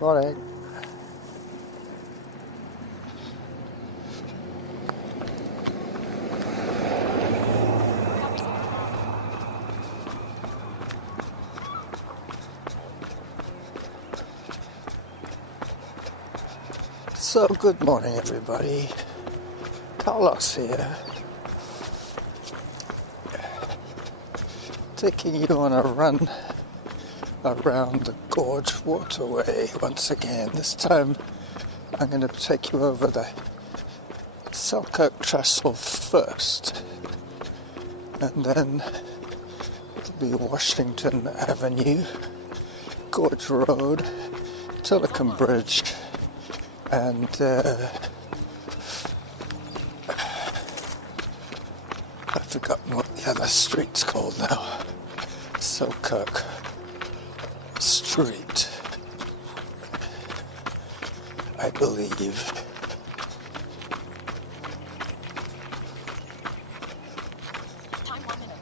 Morning. So, good morning everybody. Carlos here. Taking you on a run around the Gorge Waterway once again. This time I'm going to take you over the Selkirk Trestle first, and then it'll be Washington Avenue, Gorge Road, Silicon Bridge, and I've forgotten what the other street's called now. Selkirk Street, I believe. Time 1 minute.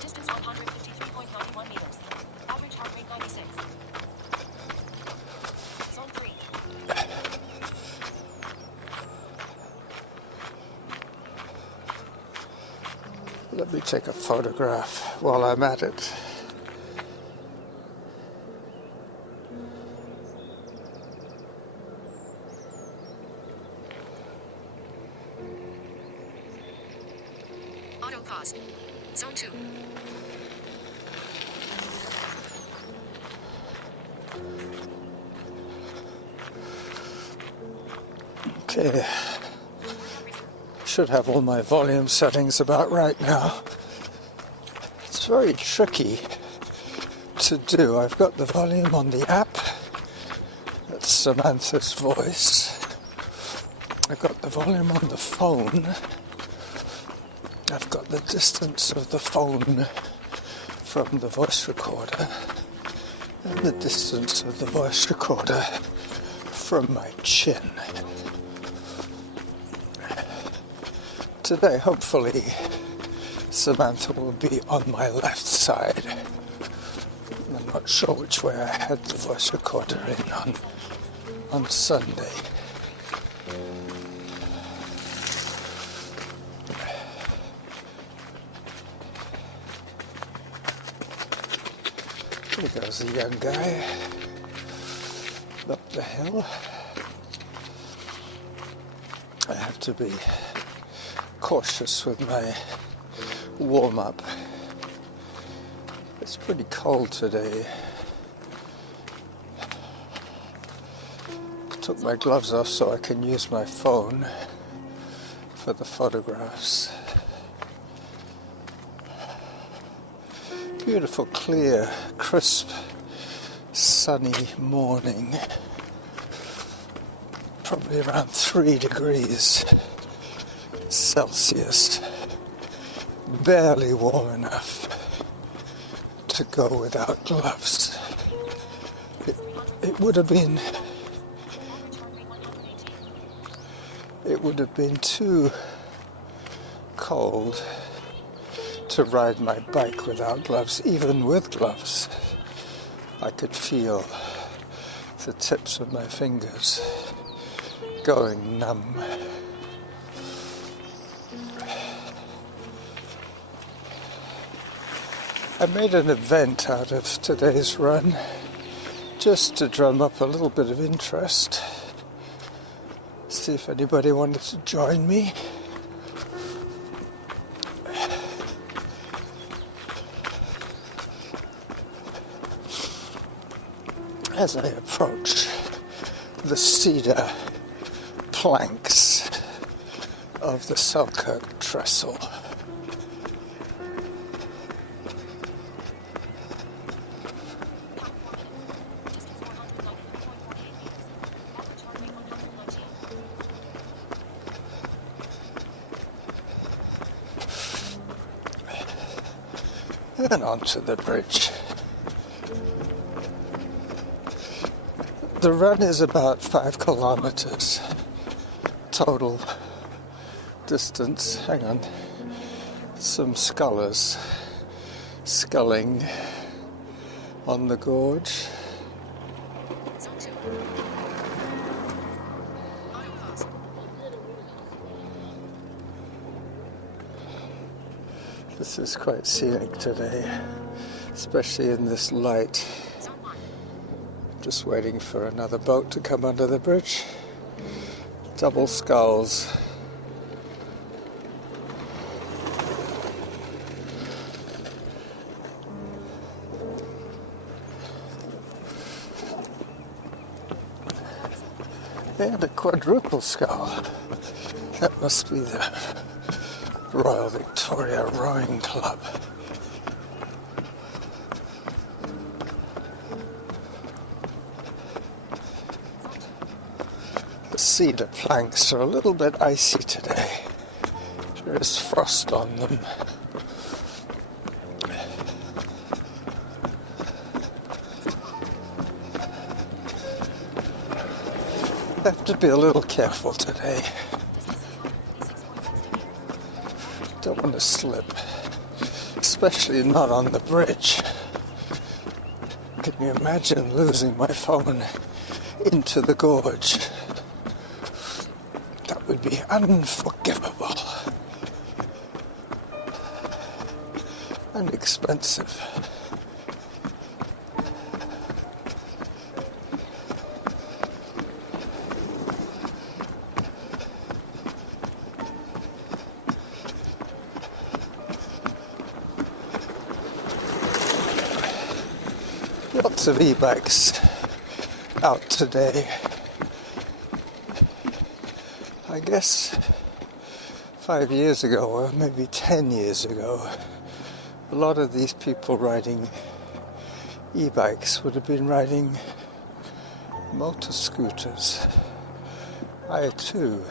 Distance 153.91 meters. Average heart rate 96. Zone 3. Let me take a photograph while I'm at it. Auto pause. Zone 2. Okay. Should have all my volume settings about right now. It's very tricky to do. I've got the volume on the app. That's Samantha's voice. I've got the volume on the phone. I've got the distance of the phone from the voice recorder and the distance of the voice recorder from my chin. Today, hopefully, Samantha will be on my left side. I'm not sure which way I had the voice recorder in on Sunday. Here goes a young guy up the hill. I have to be cautious with my warm-up. It's pretty cold today. Took my gloves off so I can use my phone for the photographs. Beautiful, clear, crisp, sunny morning. Probably around 3 degrees Celsius. Barely warm enough to go without gloves. It would have been too cold to ride my bike without gloves. Even with gloves, I could feel the tips of my fingers going numb. I made an event out of today's run just to drum up a little bit of interest. See if anybody wanted to join me. As I approach the cedar planks of the Selkirk Trestle. And onto the bridge. The run is about 5 kilometers total distance. Hang on. Some scullers sculling on the gorge. Zone 2. This is quite scenic today, especially in this light. Just waiting for another boat to come under the bridge. Double sculls. They had a quadruple scull. That must be the Royal Victoria Rowing Club. The cedar planks are a little bit icy today. There is frost on them. I have to be a little careful today. Don't want to slip, especially not on the bridge. Can you imagine losing my phone into the gorge? That would be unforgivable and expensive. Lots of e-bikes out today. I guess 5 years ago, or maybe 10 years ago, a lot of these people riding e-bikes would have been riding motor scooters. I too.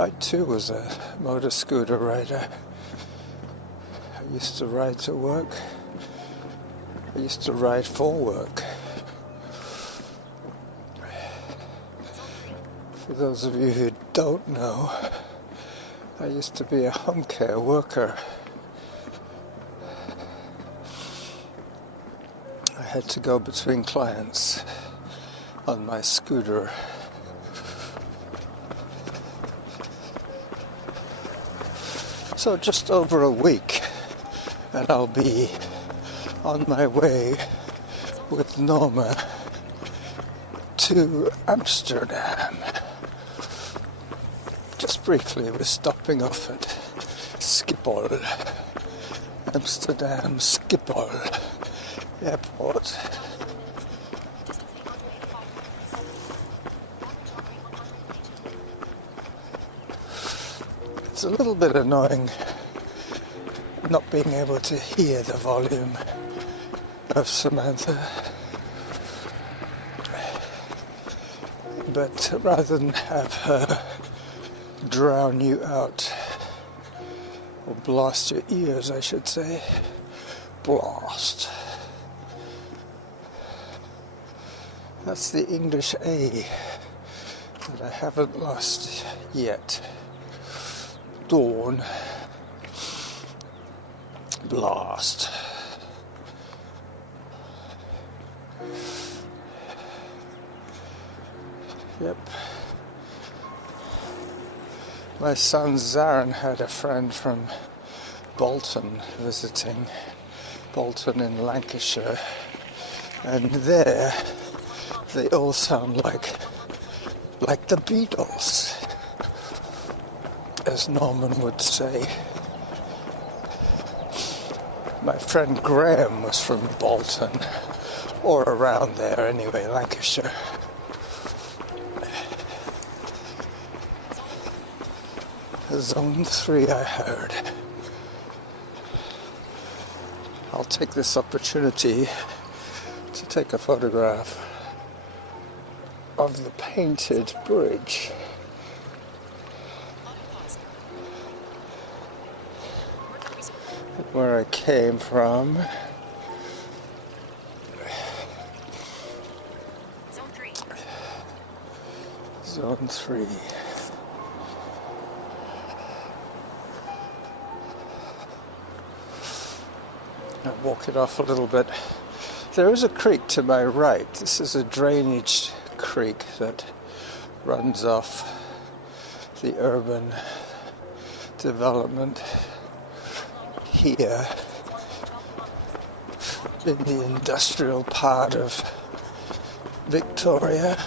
I too was a motor scooter rider. I used to ride to work. I used to ride for work. For those of you who don't know, I used to be a home care worker. I had to go between clients on my scooter. So just over a week and I'll be on my way with Norma to Amsterdam. Just briefly, we're stopping off at Schiphol, Amsterdam Schiphol Airport. It's a little bit annoying not being able to hear the volume of Samantha, but rather than have her drown you out, or blast your ears, I should say, blast. That's the English A that I haven't lost yet. Dawn. Blast. Yep. My son Zarin had a friend from Bolton visiting, Bolton in Lancashire, and there they all sound like the Beatles, as Norman would say. My friend Graham was from Bolton, or around there anyway, Lancashire. Zone 3, I heard. I'll take this opportunity to take a photograph of the painted bridge. Where I came from. Zone 3. I'll walk it off a little bit. There is a creek to my right. This is a drainage creek that runs off the urban development here in the industrial part of Victoria.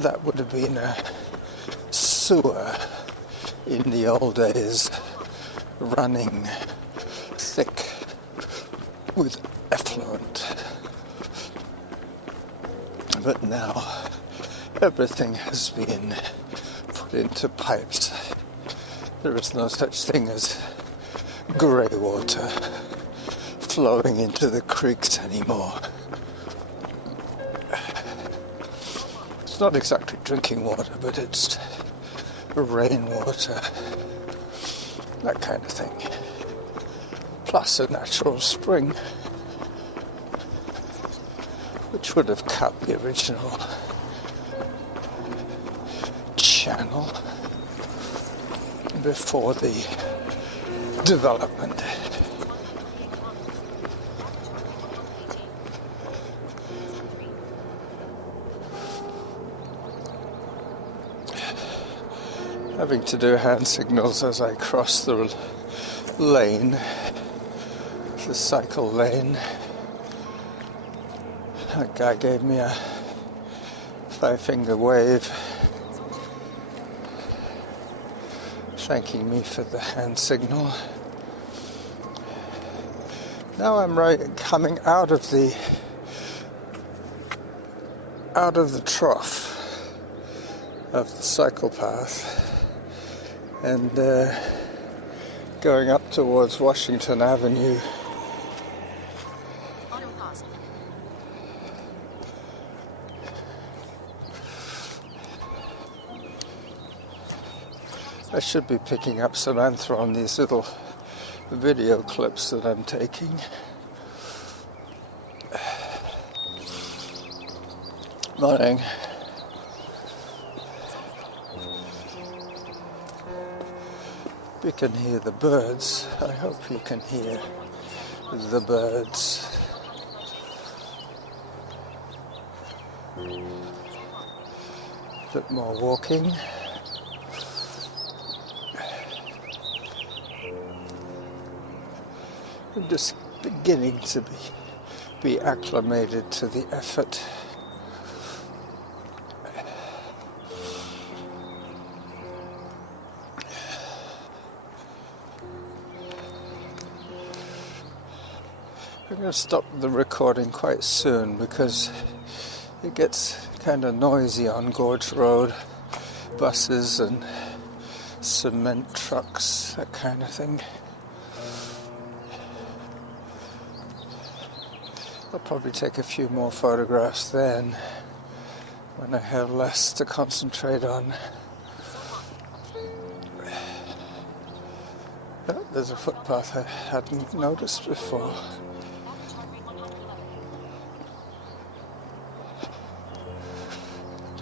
That would have been a sewer in the old days, running thick with effluent. But now everything has been put into pipes. There is no such thing as grey water flowing into the creeks anymore. It's not exactly drinking water, but it's rainwater, that kind of thing. Plus a natural spring, which would have cut the original channel before the development. Having to do hand signals as I cross the lane, the cycle lane. That guy gave me a 5-finger wave, thanking me for the hand signal. Now I'm coming out of the trough of the cycle path and going up towards Washington Avenue. I should be picking up Samantha on these little video clips that I'm taking. Morning. You can hear the birds. I hope you can hear the birds. A bit more walking. I'm just beginning to be acclimated to the effort. I'm going to stop the recording quite soon because it gets kind of noisy on Gorge Road. Buses and cement trucks, that kind of thing. I'll probably take a few more photographs then when I have less to concentrate on. Oh, there's a footpath I hadn't noticed before.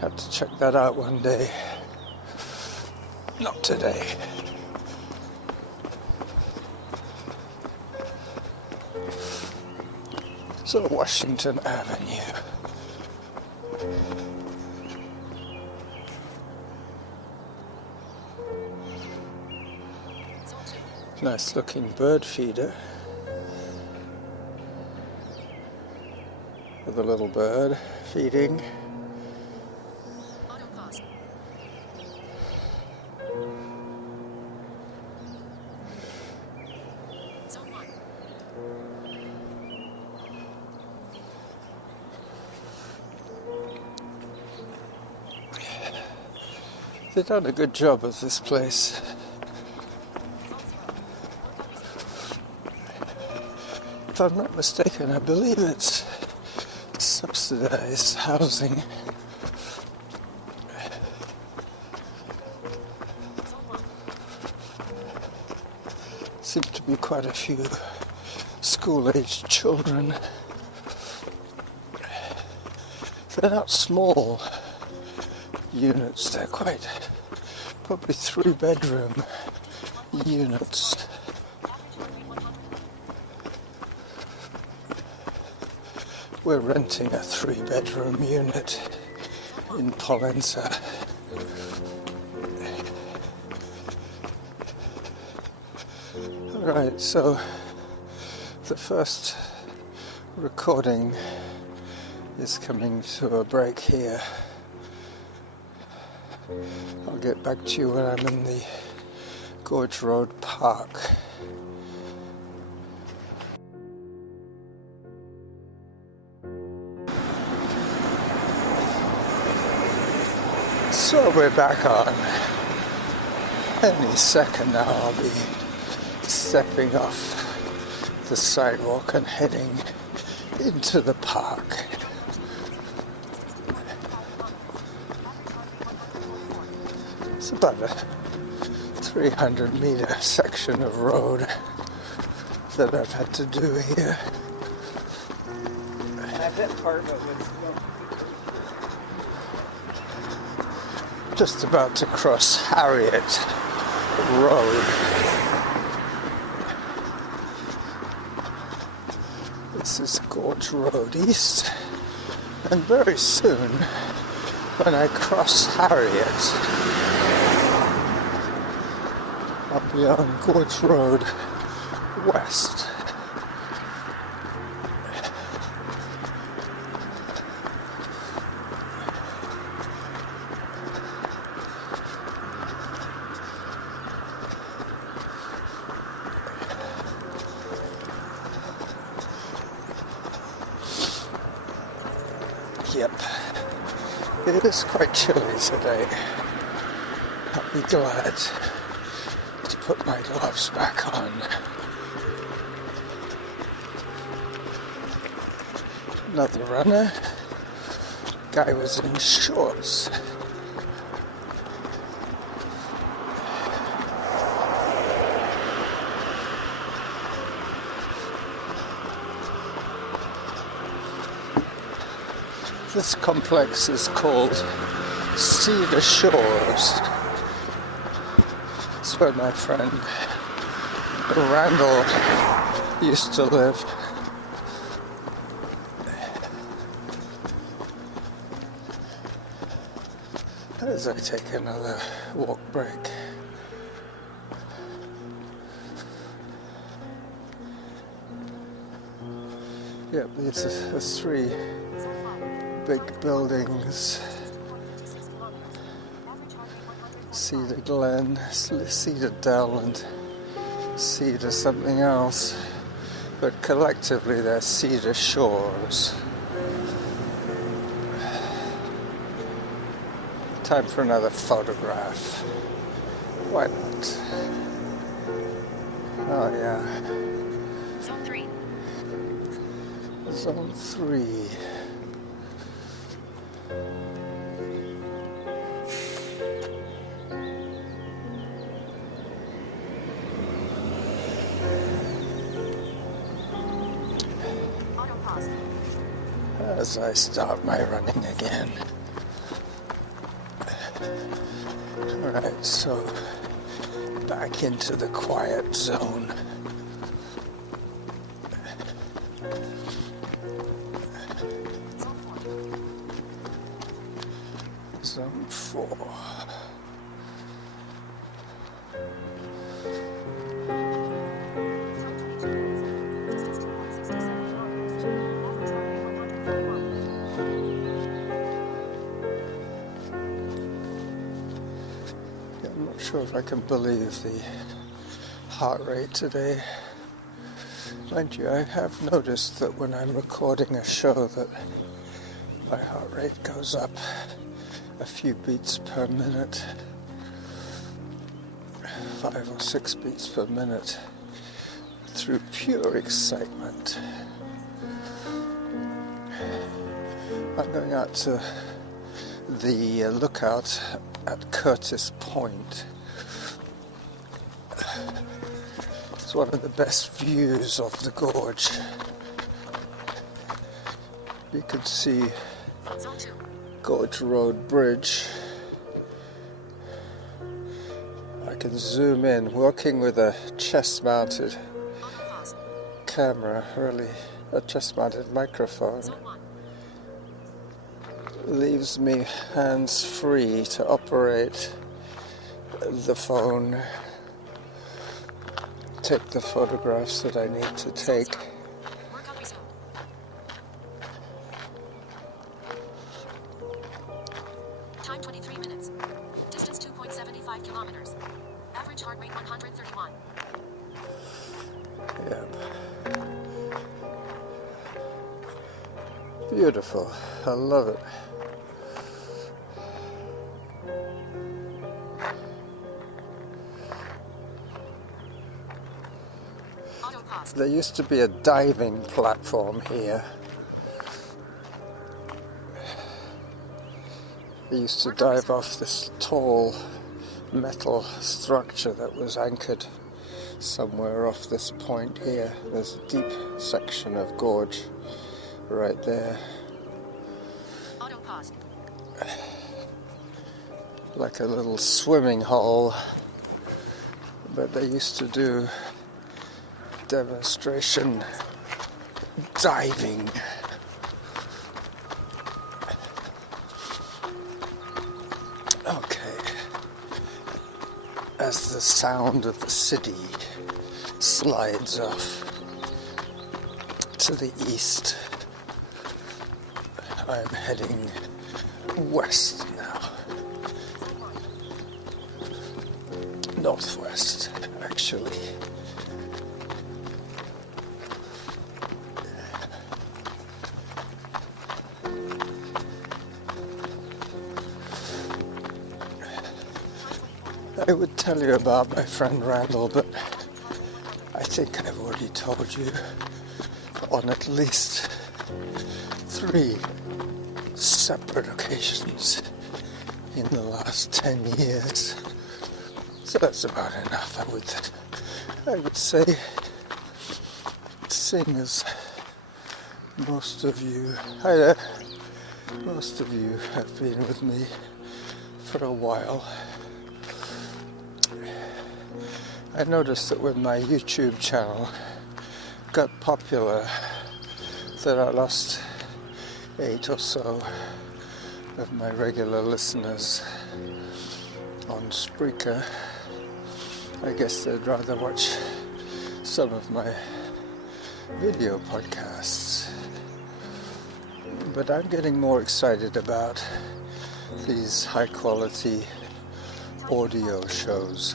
Have to check that out one day. Not today. So Washington Avenue. Nice looking bird feeder with a little bird feeding. They've done a good job of this place. If I'm not mistaken, I believe it's subsidized housing. Seems to be quite a few school-aged children. They're not small units, they're quite probably 3-bedroom units. We're renting a 3-bedroom unit in Pollenza. Right, so the first recording is coming to a break here. I'll get back to you when I'm in the Gorge Road Park. So we're back on. Any second now I'll be stepping off the sidewalk and heading into the park. It's about a 300-meter section of road that I've had to do here. I bet part of it was Just about to cross Harriet Road. This is Gorge Road East, and very soon when I cross Harriet I'll be on Gorge Road West. Yep, it is quite chilly today. I'll be glad to put my gloves back on. Another runner. Guy was in shorts. This complex is called Cedar Shores. It's where my friend Randall used to live. As I take another walk break. Yep, these are the three big buildings. Cedar Glen, Cedar Dell and Cedar something else, but collectively they're Cedar Shores. Time for another photograph. Why not? Oh yeah. Zone 3. Zone 3. As I start my running again. Alright, so back into the quiet zone. Zone 4. I'm not sure if I can believe the heart rate today. Mind you, I have noticed that when I'm recording a show that my heart rate goes up a few beats per minute, 5 or 6 beats per minute, through pure excitement. I'm going out to the lookout at Curtis Point. It's one of the best views of the gorge. You can see Gorge Road Bridge. I can zoom in, working with a chest-mounted camera, really, a chest-mounted microphone. Leaves me hands-free to operate the phone, take the photographs that I need to take. Workout resumed. Time 23 minutes. Distance 2.75 kilometers. Average heart rate 131. Yep. Beautiful. I love it. Auto pause. There used to be a diving platform here. They used to dive off this tall metal structure that was anchored somewhere off this point here. There's a deep section of gorge right there. Auto pause. Like a little swimming hole. But they used to do demonstration diving. Okay. As the sound of the city slides off to the east, I'm heading west now. Northwest, actually. I would tell you about my friend Randall, but I think I've already told you on at least 3 separate occasions in the last 10 years. So that's about enough, I would say, seeing as most of you, hi there, most of you have been with me for a while. I noticed that when my YouTube channel got popular, that I lost 8 or so of my regular listeners on Spreaker. I guess they'd rather watch some of my video podcasts. But I'm getting more excited about these high quality audio shows.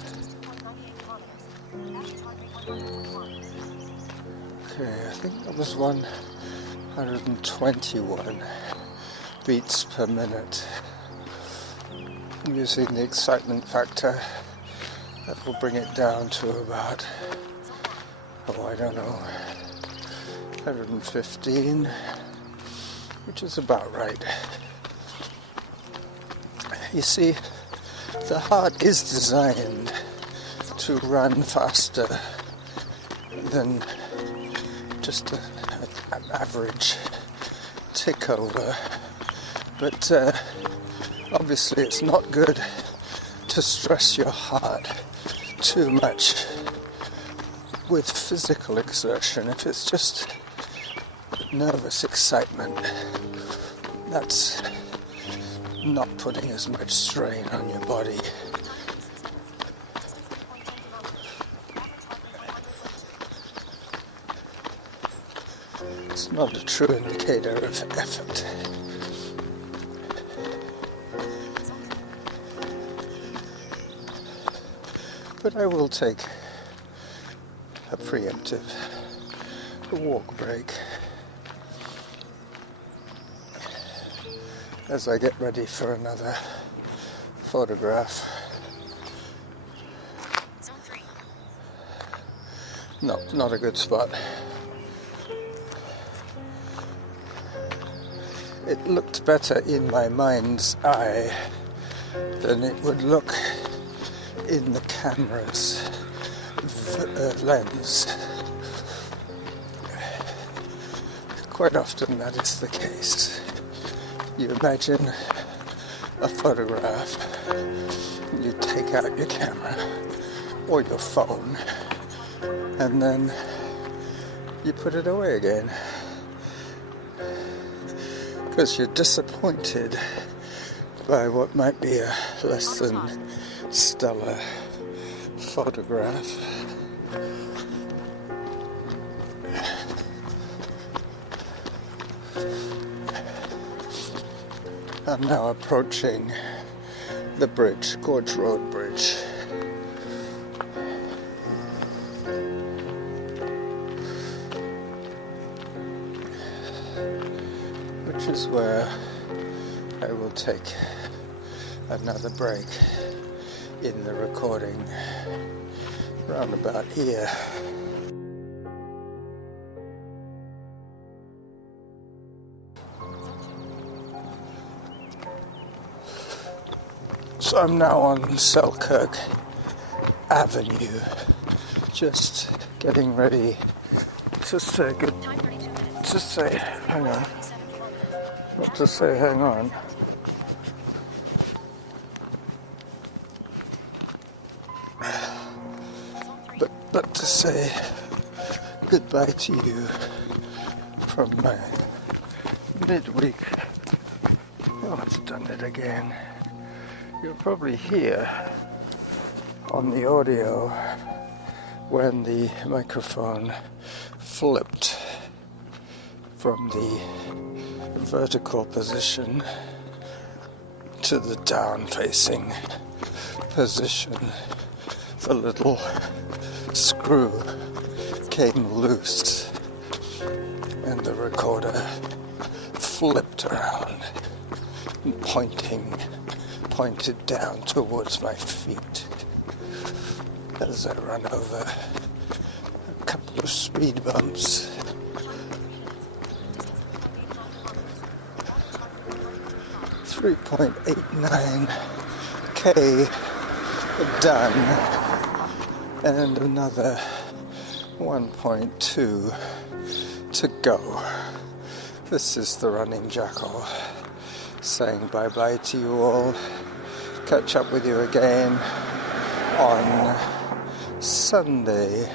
Okay, I think that was 121 beats per minute. Using the excitement factor, that will bring it down to about, I don't know, 115, which is about right. You see, the heart is designed to run faster than just an average tick over, but obviously it's not good to stress your heart too much with physical exertion. If it's just nervous excitement, that's not putting as much strain on your body. It's not a true indicator of effort. But I will take a preemptive walk break as I get ready for another photograph. Zone 3. No, not a good spot. It looked better in my mind's eye than it would look in the camera's lens. Quite often that is the case. You imagine a photograph, you take out your camera or your phone, and then you put it away again. Because you're disappointed by what might be a less than stellar photograph. I'm now approaching the bridge, Gorge Road Bridge. Which is where I will take another break in the recording, round about here. So I'm now on Selkirk Avenue, just getting ready to say good. Time 32 minutes. To say, hang on. 27 kilometers. Not to say, hang on. But to say goodbye to you from my midweek. Oh, it's done it again. You'll probably hear on the audio when the microphone flipped from the vertical position to the down-facing position. The little screw came loose and the recorder flipped around and pointed down towards my feet as I run over a couple of speed bumps. 3.89 K done, and another 1.2 to go. This is the Running Jackal saying bye-bye to you all. Catch up with you again on Sunday.